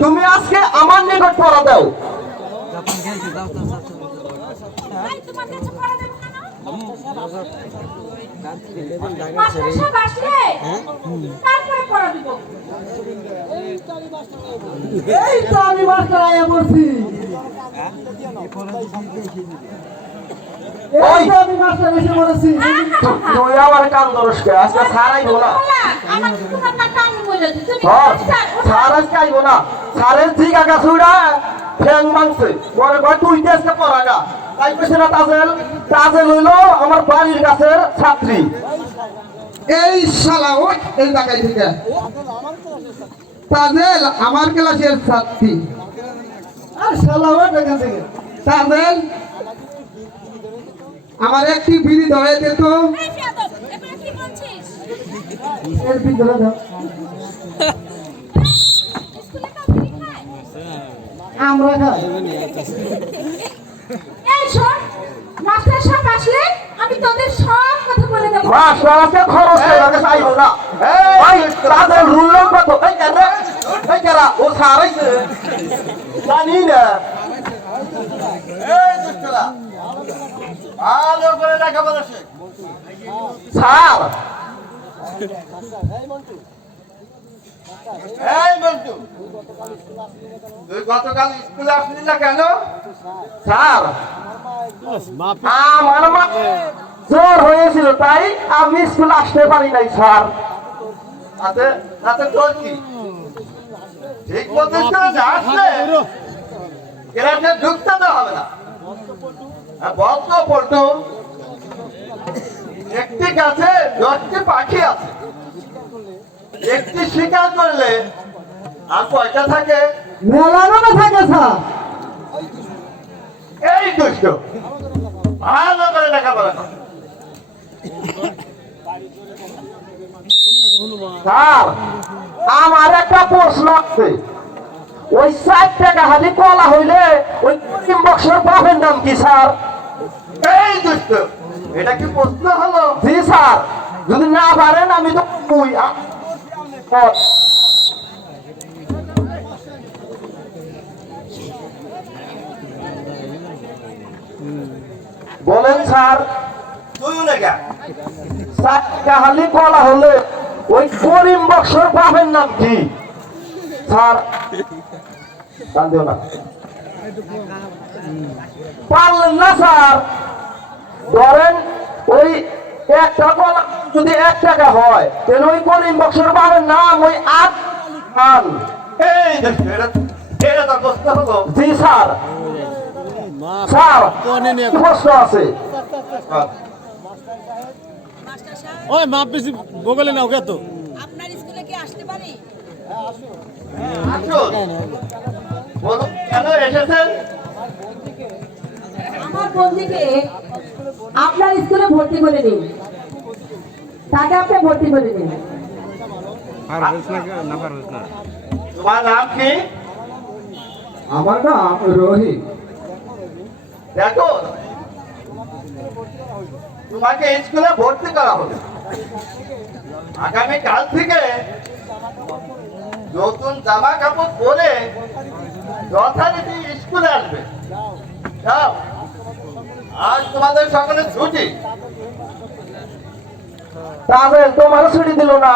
তুমি আজকে আমার নিকট পড়া দাও। এই তো আমি মাস্টার আয়া বলছি আমি মাস্টার তুই কান আজকে সারাই বলা, সার আজকে আইব না। সারের ঠিক আগা ছুড়া পরে কয় তুই দেশকে পড়া তাই কইছে না তাজেল তাজেল হইল আমার বাড়ির কাছের ছাত্রী। এই শালা ওই এই জায়গায় থেকে। তাজেল আমার ক্লাসের ছাত্রী। আর শালা ওই এখান থেকে। তাজেল আমার একটি বিড়ি ধরে দে তো। এই বেয়াদব, এবারে কি বলছিস? এর ভিতরে দাও। স্কুলে কেউ বিড়ি খায়? আমরা খাই। এই শোন, মাস্টার সাহেব আসলে আমি তোদের সব কথা বলে দেবো। মাস্টার খরচ করে আগে না। এই তাজেল রুল কত এই কেন? এই কেরা? ও সারাইছে জানি না। এই দুষ্টরা। ভালো করে লেখাপড়া শেখ। স্যার। এই মন্টু। তুই গতকাল স্কুলে আসলি না কেন? স্যার। আমার মা জ্বর হয়েছিল তাই আমি স্কুল আসতে পারি নাই স্যার। তাতে তাতে তোর কি? ঠিক মতো আসলে? ক্লাসে ঢুকতে তো হবে না। তো পল্টু একটি গাছে দশটি পাখি আছে। একটি শিকার করলে আর কয়টা থাকে? মেলানো না থাকে স্যার। এই দুষ্ট ভালো করে লেখাপড়া কর। স্যার আমার একটা প্রশ্ন আছে। ওই চার টাকা হালি কলা হইলে ওই করিম বক্সের বাপের নাম কি স্যার? এই দুষ্ট এটা কি প্রশ্ন হলো? জি স্যার। যদি না পারেন আমি তো কই? বলেন স্যার। কলা হলে ওই করিম বক্সের বাপের নাম কি? কান না। পারলেন না ওই একটা যদি এক টাকা হয়, তাহলে ওই করিম বক্সের বাপের নাম ওই আট খান। জি, স্যার। স্যার, প্রশ্ন আছে। ওই মাপ বেশি বগলে নাও কে তো আপনার স্কুলে কি আসতে পারি আসুন বলুন কেন এসেছেন আমার বন্ধুকে আপনার স্কুলে ভর্তি করে নিন তাকে আপনি ভর্তি করে নিন তোমার নাম কি? আমার নাম রোহিত। দেখো তোমাকে স্কুলে ভর্তি করা হবে। আগামী কাল থেকে নতুন জামা কাপড় পরে যথারীতি স্কুলে আসবে। যাও। আজ তোমাদের সকলে ছুটি। তাহলে তোমার ছুটি দিল না।